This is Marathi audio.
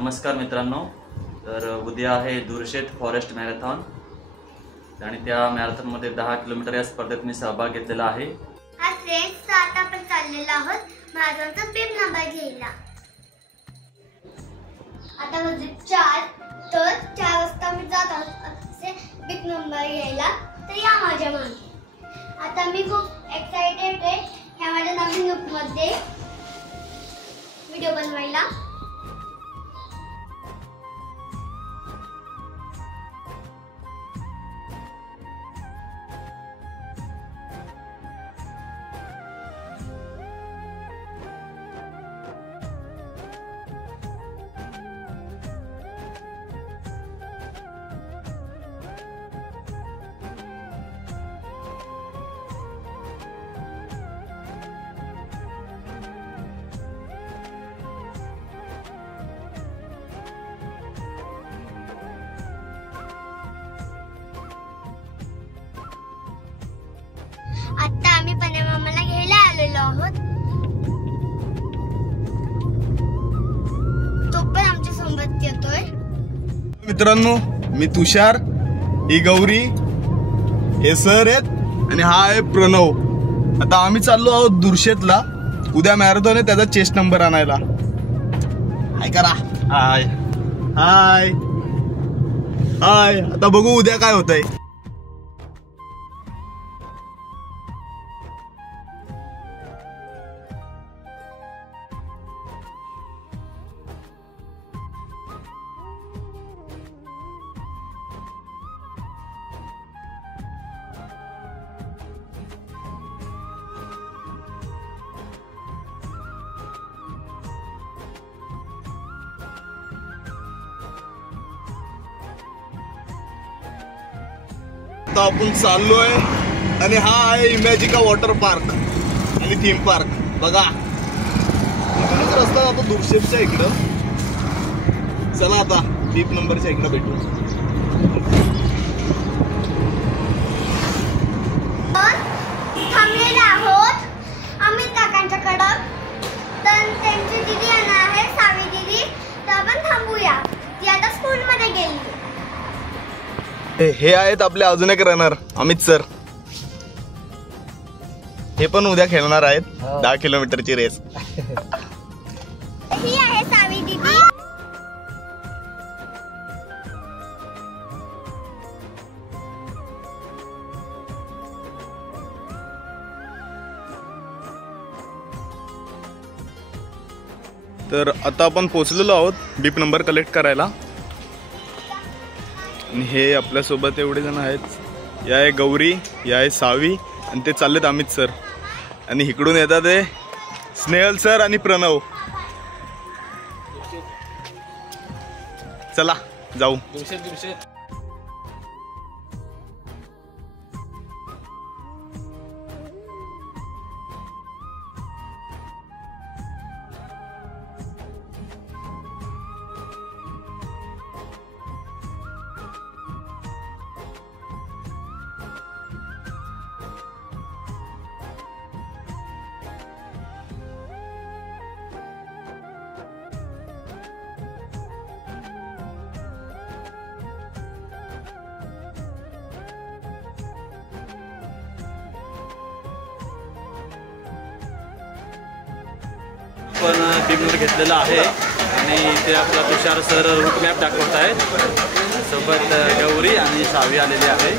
नमस्कार मित्रांनो, तर उद्या आहे दुर्शेत फॉरेस्ट मॅरेथॉन आणि त्या मॅरेथॉनमध्ये 10 किलोमीटर या स्पर्धेत मी सहभाग घेतलेला आहे। हा फ्रेंड्स, आता आपण चाललेलो आहोत मॅरेथॉनचा बिब नंबर घ्यायला। आता म्हणजे 4 तर 4 वाजता मी जात आहोत असे बिब नंबर घ्यायला, तर या माझ्या मागे। आता मी खूप एक्साइटेड आहे ह्या माझ्या नवीन लुक मध्ये व्हिडिओ बनवायला। आता आम्ही पनमामाला घ्यायला आलेलो आहोत, तो पण आमच्या सोबत येतोय। मित्रांनो, मी तुषार, ही गौरी, हे सर आहेत आणि हा आहे प्रणव। आता आम्ही चाललो आहोत दुर्शेतला। उद्या मॅरेथॉन आहे, त्याचा चेस्ट नंबर आणायला। हाय करा, हाय हाय हाय। आता बघू उद्या काय होतंय। आता आपण चाललोय आणि हा आहे इमॅजिका वॉटर पार्क आणि थीम पार्क। बघा, इकडूनच रस्ता जातो दुर्शेतच्या इकडं। चला आता डीप नंबरच्या इकडं भेटू। थांबलेलो आहोत आम्ही काकांच्याकडं, तर त्यांची दीदी येणार आहे, सावी दीदी, तर आपण थांबूया। ती आता स्कूल मध्ये गेली। हे आहेत आपले अजून एक रनर, अमित सर। हे पण उद्या खेळणार आहेत 10 किलोमीटरची रेस। ही आहे सावी दीदी। तर आता आपण पोहोचलेलो आहोत बीप नंबर कलेक्ट करायला। आणि हे आपल्यासोबत एवढे जण आहेत। या आहे गौरी, या आहे सावी, आणि ते चाललेत अमित सर। आणि इकडून येतात ते स्नेहल सर आणि प्रणव। चला जाऊ। पण बिब नंबर घेतलेला आहे आणि इथे आपला तुषार सर रूट मॅप दाखवत आहेत। सोबत गौरी आणि सावी आलेली आहे।